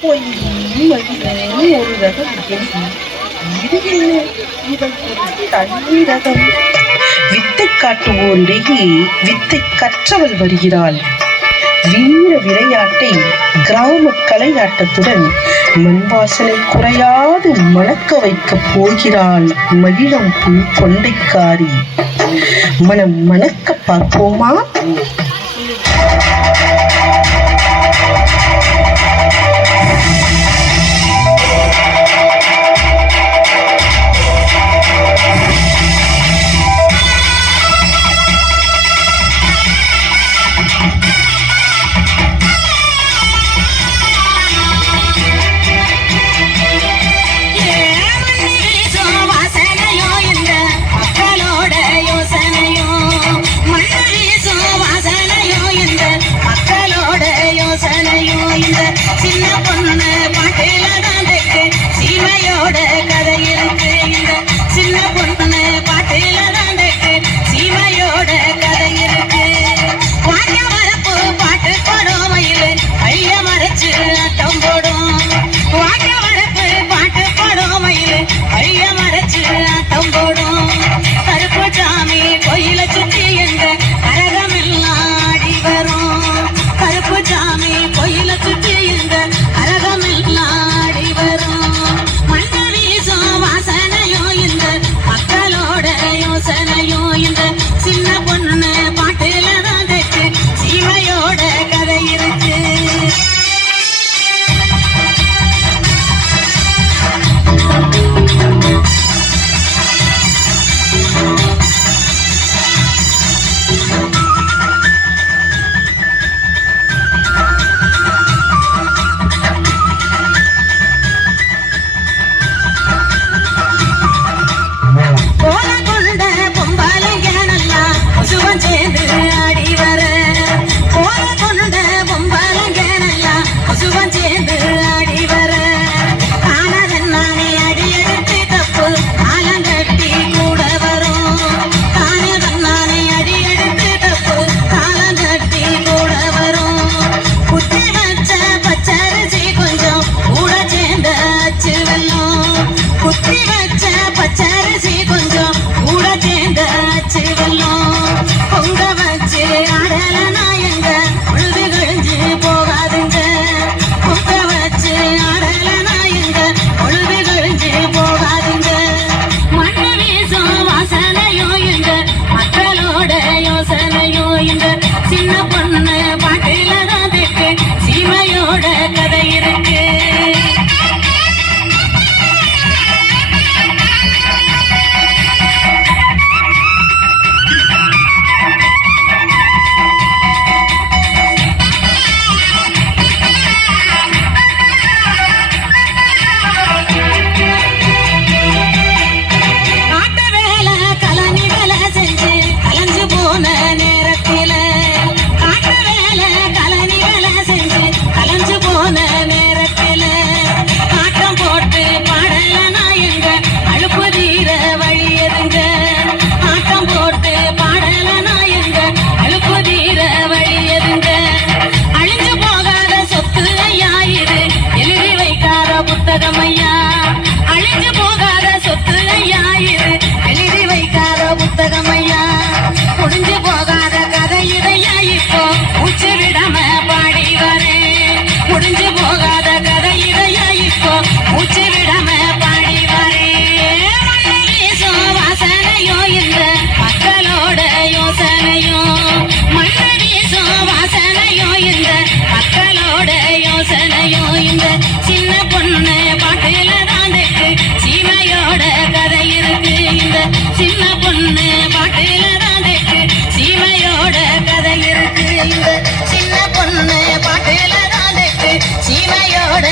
பொய்யும் வழியும் ஒரு ரகம் தண்ணீரகம் வித்தை காட்டுவோரிடையே வித்தை கற்றவள் வருகிறாள். வீர விளையாட்டை கிராம கலையாட்டத்துடன் மண்வாசனை குறையாது மணக்க வைக்க போகிறாள் மகிழம் புல் கொண்டைக்காரி. மனம் மணக்க பார்ப்போமா? சீமையோட